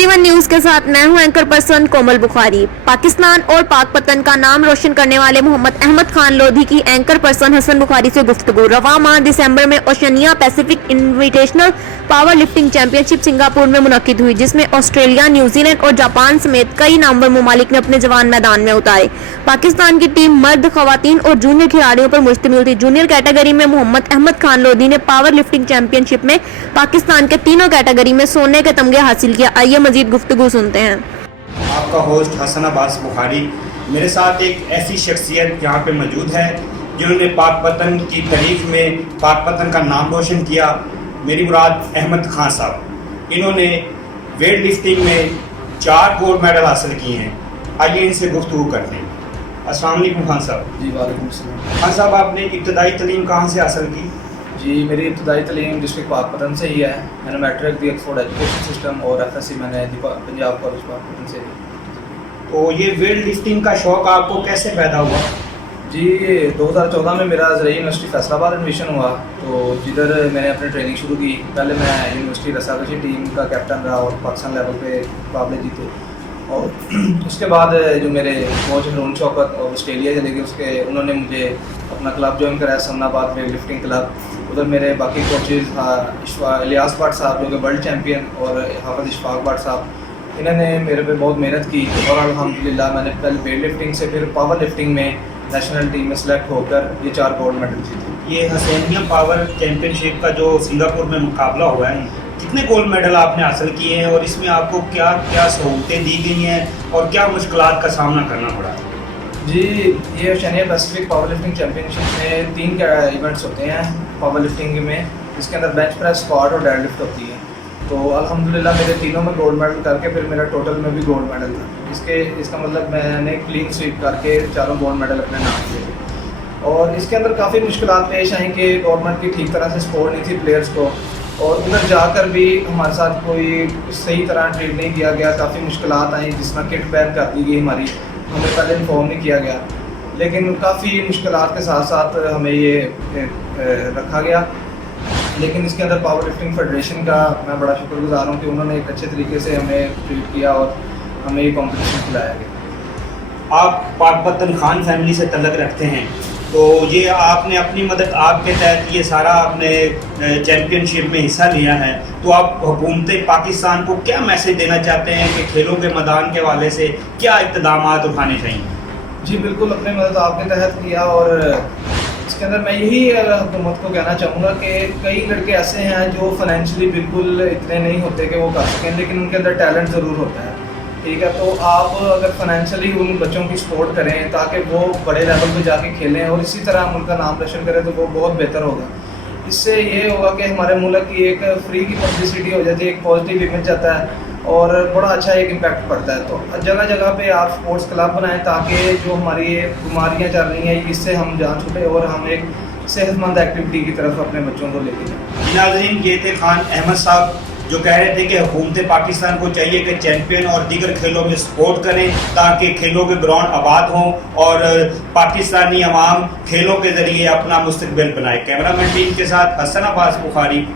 BT1 news के साथ मैं हूं एंकर पर्सन कोमल बुखारी। पाकिस्तान और पाक पतन का नाम रोशन करने वाले मोहम्मद अहमद खान लोधी की एंकर पर्सन हसन बुखारी से गुफ्तगू। रवां माह दिसंबर में Oceania Pacific invitational power lifting championship Singapore में मुनक्किद हुई, जिसमें ऑस्ट्रेलिया, न्यूजीलैंड और जापान समेत कई नामवर ममालिक ने अपने जवान मैदान में उतारे। पाकिस्तान की टीम मर्द, खवातीन और जूनियर खिलाड़ियों पर मुश्तमिल थी। जूनियर कैटेगरी में मोहम्मद अहमद खान लोधी ने पावर लिफ्टिंग चैंपियनशिप में पाकिस्तान के तीनों कैटेगरी में सोने के तमगे हासिल किया। आइए मजीद गुफ्तगू सुनते हैं। आपका होस्ट हसन अब्बास बुखारी। मेरे साथ एक ऐसी शख्सियत यहाँ पे मौजूद है जिन्होंने पाक पतन की तारीफ में पाक पतन का नाम रोशन किया। मेरी मुराद अहमद खान साहब। इन्होंने वेट लिफ्टिंग में 4 गोल्ड मेडल हासिल किए हैं। आइए इनसे गुफ्तगू करते हैं। अस्सलाम वालेकुम खान साहब। जी वालेकुम अस्सलाम। खान साहब, आपने इब्तदाई तालीम कहाँ से हासिल की? जी मेरी इब्तदाई तालीम डिस्ट्रिक्ट पाकपतन से ही है। मैंने मैट्रिक दी ऑक्सफोर्ड एजुकेशन सिस्टम और FSC मैंने पंजाब कॉलेज पाकपतन से दी। तो ये वेट लिफ्टिंग का शौक़ आपको कैसे पैदा हुआ? जी 2014 में मेरा ज़राई यूनिवर्सिटी फैसलाबाद एडमिशन हुआ, तो जिधर मैंने अपनी ट्रेनिंग शुरू की। पहले मैं यूनिवर्सिटी रसाकशी टीम का कैप्टन रहा और पाकिस्तान लेवल पे मुकाबले जीते। और उसके बाद जो मेरे कोच हरून शौकत और ऑस्ट्रेलिया चले गए, उसके उन्होंने मुझे अपना क्लब ज्वाइन कराया, समनाबाद वेट लिफ्टिंग क्लब। उधर मेरे बाकी कोचेज़ इलियास भट्ट साहब जो कि वर्ल्ड चैम्पियन और हाफिज इशफाक भट्ट साहब, इन्होंने मेरे पे बहुत मेहनत की और अल्हम्दुलिल्लाह मैंने पहले वेट लिफ्टिंग से फिर पावर लिफ्टिंग में नेशनल टीम में सेलेक्ट होकर ये 4 गोल्ड मेडल जीते। ये हसैनिया पावर चैंपियनशिप का जो सिंगापुर में मुकाबला हुआ है, कितने गोल्ड मेडल आपने हासिल किए हैं और इसमें आपको क्या क्या सहूलतें दी गई हैं और क्या मुश्किलात का सामना करना पड़ा? जी ये Oceania Pacific power lifting championship में 3 इवेंट्स होते हैं पावर लिफ्टिंग में, जिसके अंदर बेंच प्रेस, स्क्वाट और डेड लिफ्ट होती है। तो अल्हम्दुलिल्लाह मेरे तीनों में गोल्ड मेडल करके फिर मेरा टोटल में भी गोल्ड मेडल था। इसका मतलब मैंने क्लीन स्वीप करके 4 गोल्ड मेडल अपने नाम किए। और इसके अंदर काफ़ी मुश्किलात पेश आई कि गवर्नमेंट की ठीक तरह से सपोर्ट नहीं थी प्लेयर्स को, और उधर जाकर भी हमारे साथ कोई सही तरह ट्रीट नहीं किया गया। काफ़ी मुश्किलात आई, जिसमें किट बैन कर दी गई हमारी, हमें पहले इन्फॉर्म नहीं किया गया। लेकिन काफ़ी मुश्किलात के साथ साथ हमें ये रखा गया। लेकिन इसके अंदर पावर लिफ्टिंग फेडरेशन का मैं बड़ा शुक्रगुजार हूँ कि उन्होंने एक अच्छे तरीके से हमें ट्रीट किया और हमें ये कॉम्पिटिशन खिलाया गया। आप पाक पतन खान फैमिली से तल्लक रखते हैं, तो ये आपने अपनी मदद आपके तहत ये सारा आपने चैम्पियनशिप में हिस्सा लिया है, तो आप हुकूमत पाकिस्तान को क्या मैसेज देना चाहते हैं कि खेलों के मैदान के हवाले से क्या इक़दामात उठाने चाहिए? जी बिल्कुल, अपनी मदद आपके तहत किया। और इसके अंदर मैं यही हुकूमत को कहना चाहूँगा कि कई लड़के ऐसे हैं जो फाइनेंशियली बिल्कुल इतने नहीं होते कि वो कर सकें, लेकिन उनके अंदर टैलेंट ज़रूर होता है। ठीक है, तो आप अगर फाइनेंशियली उन बच्चों की सपोर्ट करें ताकि वो बड़े लेवल पे जाके खेलें और इसी तरह मुल्क का नाम रोशन करें, तो वो बहुत बेहतर होगा। इससे ये होगा कि हमारे मुल्क की एक फ्री की पब्लिसिटी हो जाती है, एक पॉजिटिव इमेज आता है और बड़ा अच्छा एक इम्पैक्ट पड़ता है। तो जगह जगह पे आप स्पोर्ट्स क्लब बनाएं ताकि जो हमारी ये बीमारियाँ चल रही हैं इससे हम जान छूटें और हम एक सेहतमंद एक्टिविटी की तरफ अपने बच्चों को लेके जाएँ। नाज़रीन, ये थे खान अहमद साहब जो कह रहे थे कि हुकूमत पाकिस्तान को चाहिए कि चैंपियन और दीगर खेलों में सपोर्ट करें ताकि खेलों के ग्राउंड आबाद हों और पाकिस्तानी अवाम खेलों के ज़रिए अपना मुस्तकबिल बनाए। कैमरामैन टीम के साथ हसन अब्बास बुखारी।